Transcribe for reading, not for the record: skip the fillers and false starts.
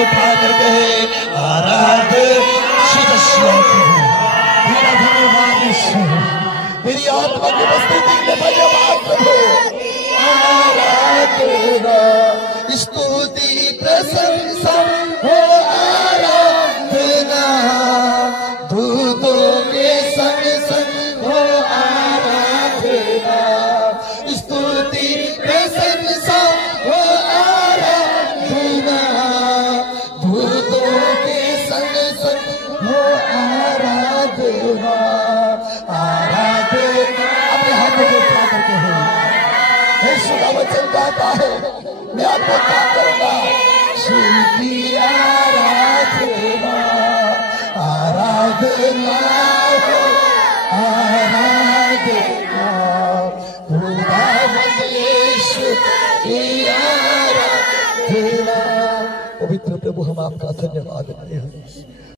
उठा कर कहे आराधना। मेरा धन्यवाद ईश्वर, मेरी आत्मा की उपस्थिति के धन्यवाद प्रभु। आराधना, स्तुति, प्रशंसा हो आराधना, दूतों के संग संग हो आराधना, स्तुति प्रशंसा हो आराधना, दूतों के संग संग हो आराधना। आराधना अपने हाथों को उठा करके हो, यीशु का वचन कहता है मैं आपको क्या करूंगा, की आराधना। आराधना हो आराधना, खुदावंद यीशु की आराधना। पवित्र प्रभु हम आपका धन्यवाद करते हैं।